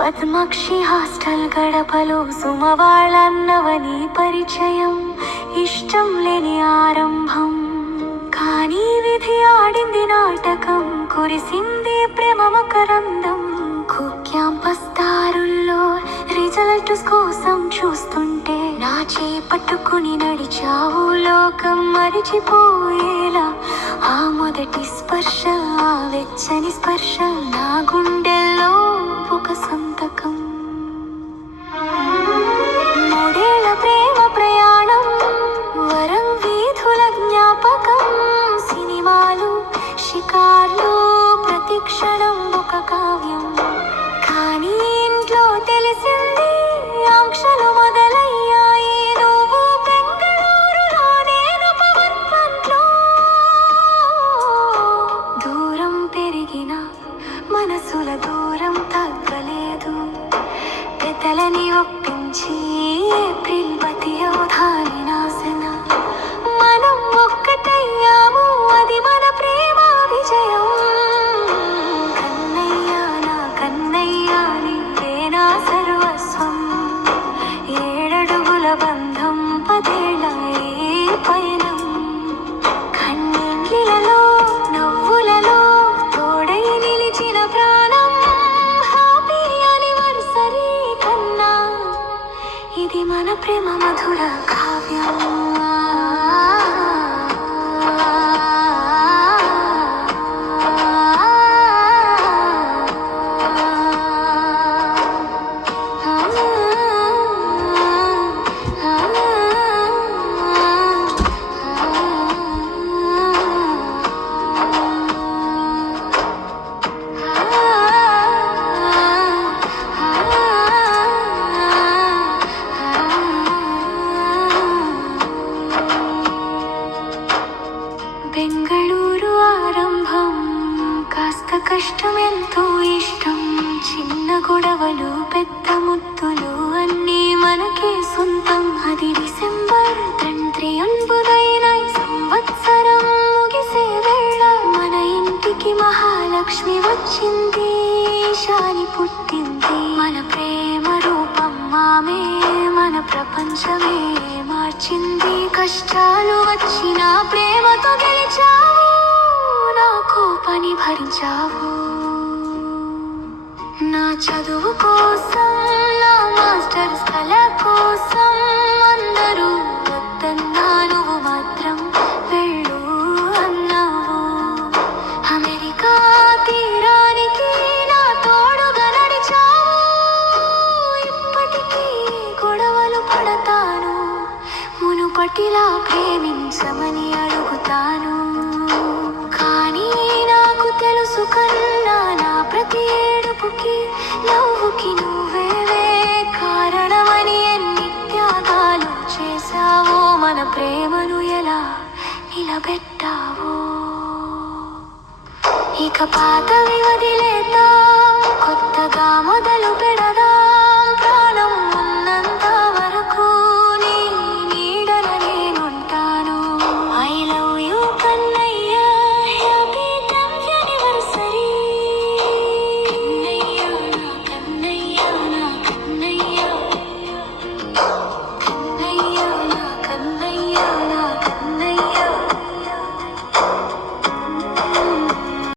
Padmakshi hostel గడపలో సుమవాళ్ళన్నవని పరిచయం, ఇష్టం లేని ఆరంభం. కానీ విధి ఆడింది నాటకం, కురిసింది ప్రేమ మకరందం. క్యాంపస్ దారుల్లో రిజల్ట్స్ కోసం చూస్తుంటే నా చేపట్టుకుని నడిచావు లోకం మరిచిపోయేలా. ఆ మొదటి స్పర్శ, ఆ వెచ్చని స్పర్శ నా గుండెల్లో ఒక సంతకం. మూడేళ్ల ప్రేమ ప్రయాణం, వరం వీధుల జ్ఞాపకం. సినిమాలు, షికార్లు, ప్రతి క్షణం ఒక కావ్యం. కానీ ఇంట్లో తెలిసింది, ఆంక్షలు మొదలయ్యాయి. నువ్వు బెంగళూరులో, నేను పవర్ ప్లాంట్లో. దూరం పెరిగిన మనసుల దూరం తగ్గలేదు. పెద్దలని ఒప్పించి ఏప్రిల్ 10 అవధాని నాశన. మనం ఒక్కటయ్యాము, అది మన ప్రేమ విజయం. కన్నయ్యా నా కన్నయ్యా, నీవే నా సర్వస్వం. 7 అడుగుల బంధం, 10 ఏళ్ల ఈ పయనం. కన్నీళ్ళలో, నవ్వులలో తోడై నిలిచిన ప్రాణం. హ్యాపీ యానివర్సరీ కన్నా ఇది మన ప్రేమ మధుర కావ్యం. బెంగళూరు ఆరంభం, కాస్త కష్టం ఎంతో ఇష్టం. చిన్న గొడవలు, పెద్ద ముద్దులు, అన్నీ మనకే సొంతం. అది డిసెంబర్, తండ్రి అన్బుదైన సంవత్సరం ముగిసే వేళ. మన ఇంటికి మహాలక్ష్మి వచ్చింది, శాని పుట్టింది. మన ప్రేమ రూపం ఆమె, మన ప్రపంచమే మార్చింది. కష్టాలు వచ్చిన ప్రేమతో గెలిచావు, నా కోపాన్ని భరించావు. నా చదువు కోసం, నా మాస్టర్స్ కళ కోసం అందరూ వద్దన్నా, నువ్వు మాత్రం వెళ్ళు అన్నావు. అమెరికా తీరానికి నా తోడుగా నడిచావు. ఇప్పటికీ గొడవలు పడతాను, మునుపటిలా ప్రేమించమని అడుగుతాను. కానీ నాకు తెలుసు కన్నా, నా ప్రతి ఏడుపుకి, నవ్వుకి నువ్వేవే కారణమని. ఎన్ని త్యాగాలు చేశావో, మన ప్రేమను ఎలా నిలబెట్టావో. ఇక పాతవి వదిలే